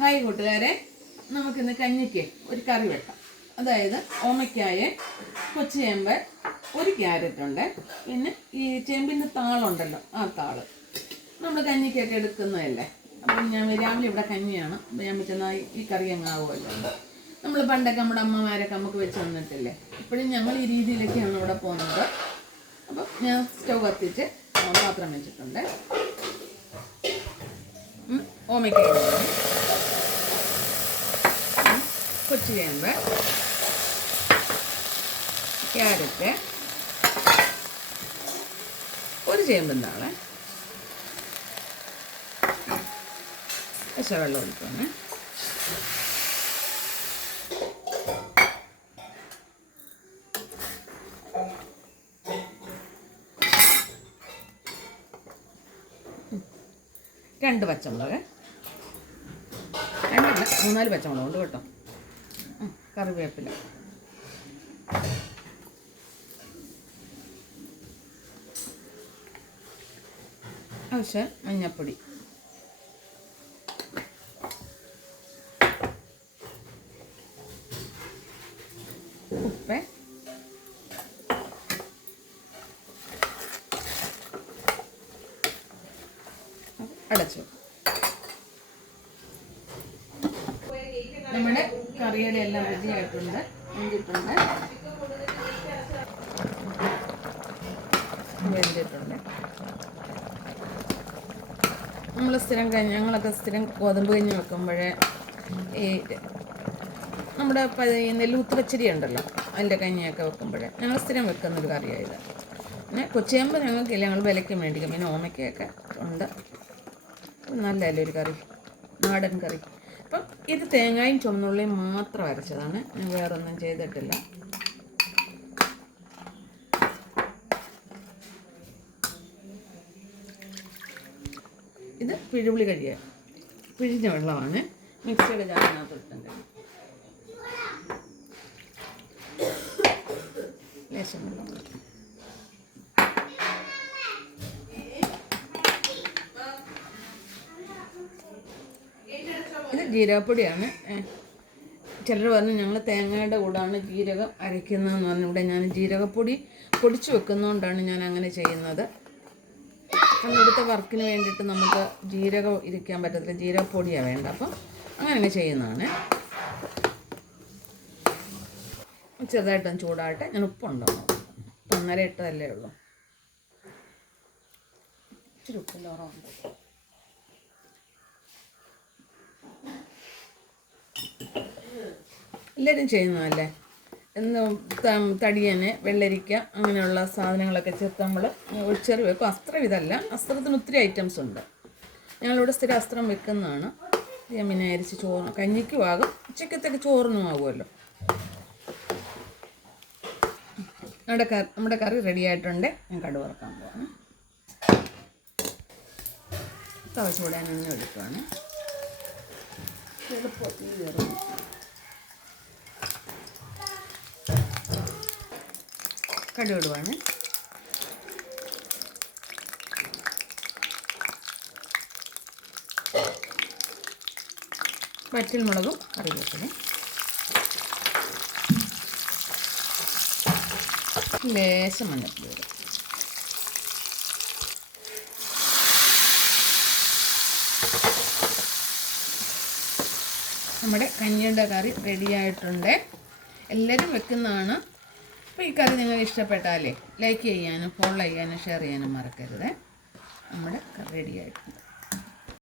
Hi കൂട്ടുകാരെ, നമുക്കിന്ന് കഞ്ഞിക്ക് ഒരു കറി വെക്കാം. അതായത് ഓമയ്ക്കായ, കൊച്ചുചേമ്പ്, ഒരു ക്യാരറ്റ് ഉണ്ട്, പിന്നെ ഈ ചേമ്പിൻ്റെ താളുണ്ടല്ലോ, ആ താള് നമ്മൾ കഞ്ഞിക്കൊക്കെ എടുക്കുന്നതല്ലേ. അപ്പം ഞാൻ രാവിലെ ഇവിടെ കഞ്ഞിയാണ്, ഞാൻ വെച്ചാൽ ഈ കറി അങ്ങാവുമല്ലോ. നമ്മൾ പണ്ടൊക്കെ നമ്മുടെ അമ്മമാരൊക്കെ നമുക്ക് വെച്ച് തന്നിട്ടില്ലേ. ഇപ്പോഴും ഞങ്ങൾ ഈ രീതിയിലൊക്കെയാണ് ഇവിടെ പോകുന്നത്. അപ്പം ഞാൻ സ്റ്റൗ കത്തിച്ച് പാത്രം വെച്ചിട്ടുണ്ട്. ഓമയ്ക്കായ, കൊച്ചുചേമ്പ്, ക്യാരറ്റ്, ഒരു ചേമ്പും താള്, വെള്ളം ഒഴിക്കാണ്. രണ്ട് പച്ചമുളക്, 3-4 പച്ചമുളക് ഉണ്ട് കേട്ടോ. കറിവേപ്പില, ആവശ്യം മഞ്ഞൾപ്പൊടി, ഉപ്പ്, അടച്ചു. നമ്മുടെ കറിയുടെ എല്ലാം റെഡി ആയിട്ടുണ്ട്, വെന്തിട്ടുണ്ട്. ഞങ്ങളൊക്കെ സ്ഥിരം ഗോതമ്പ് കഞ്ഞി വെക്കുമ്പോഴേ ഈ നമ്മുടെ നെല്ലൂത്ത് പച്ചരി ഉണ്ടല്ലോ, അതിൻ്റെ കഞ്ഞിയൊക്കെ വെക്കുമ്പോഴേ ഞങ്ങൾ സ്ഥിരം വെക്കുന്നൊരു കറിയായത്. പിന്നെ കൊച്ചുചേമ്പ് ഞങ്ങൾക്കില്ല, ഞങ്ങൾ വിലയ്ക്ക് മേടിക്കും. പിന്നെ ഓമയ്ക്കൊക്കെ ഉണ്ട്. നല്ലതല്ലേ ഒരു കറി, നാടൻ കറി. അപ്പം ഇത് തേങ്ങയും ചുവന്നുള്ളിയും മാത്രം അരച്ചതാണ്, ഞാൻ വേറൊന്നും ചെയ്തിട്ടില്ല. ഇത് പിഴുപുളി പിഴിഞ്ഞ വെള്ളമാണ്, മിക്സിയുടെ ജാറിനകത്ത് ഇട്ടുണ്ട്. ലേശം വെള്ളം. ഇത് ജീരകപ്പൊടിയാണ്. ചിലർ പറഞ്ഞു ഞങ്ങൾ തേങ്ങയുടെ കൂടാണ് ജീരകം അരയ്ക്കുന്നതെന്ന് പറഞ്ഞു. ഇവിടെ ഞാൻ ജീരകപ്പൊടി പൊടിച്ച് വെക്കുന്നതുകൊണ്ടാണ് ഞാൻ അങ്ങനെ ചെയ്യുന്നത്. അപ്പം ഇവിടുത്തെ വർക്കിന് വേണ്ടിയിട്ട് നമുക്ക് ജീരകം ഇരിക്കാൻ പറ്റത്തില്ല, ജീരകപ്പൊടിയാണ് വേണ്ട. അപ്പം അങ്ങനെ ചെയ്യുന്നതാണ്. ചെറുതായിട്ടൊന്ന് ചൂടാകട്ടെ. ഞാൻ ഉപ്പുണ്ടോ, 1.5 ഇട്ടതല്ലേ ഉള്ളൂ. ഇച്ചിരി ഉപ്പിൻ്റെ കുറവുണ്ട്. എല്ലാവരും ചെയ്യുന്നതല്ലേ. തടിയന്, വെള്ളരിക്ക, അങ്ങനെയുള്ള സാധനങ്ങളൊക്കെ ചേർത്ത് നമ്മൾ ഒഴിച്ചെറി വെക്കും. അസ്ത്രം ഇതല്ല, അസ്ത്രത്തിന് ഒത്തിരി ഐറ്റംസ് ഉണ്ട്. ഞങ്ങളിവിടെ സ്ഥിരം അസ്ത്രം വെക്കുന്നതാണ്. പിന്നെ അരിച്ച് ചോറ് കഞ്ഞിക്കും ആകും, ഉച്ചക്കത്തേക്ക് ചോറിനും ആകുമല്ലോ. നമ്മുടെ കറി റെഡി ആയിട്ടുണ്ട്. ഞാൻ കടുക് വറുക്കാൻ പോവാണ്. തവ ചൂടാൻ എണ്ണ എടുക്കുവാണ്. എളുപ്പത്തിൽ കയറും. കടുക് ഇടുവാണ്. വറ്റൽമുളകും കറിവേപ്പിലയും, ലേശം മഞ്ഞൾപ്പൊടി ഇടും. നമ്മുടെ കഞ്ഞിയുടെ കറി റെഡിയായിട്ടുണ്ട്. എല്ലാവരും വെക്കുന്നതാണ്. അപ്പോൾ ഈ കറി നിങ്ങൾക്ക് ഇഷ്ടപ്പെട്ടാലേ ലൈക്ക് ചെയ്യാനും ഫോളോ ചെയ്യാനും ഷെയർ ചെയ്യാനും മറക്കരുത്. നമ്മുടെ കറി റെഡിയായിട്ടുണ്ട്.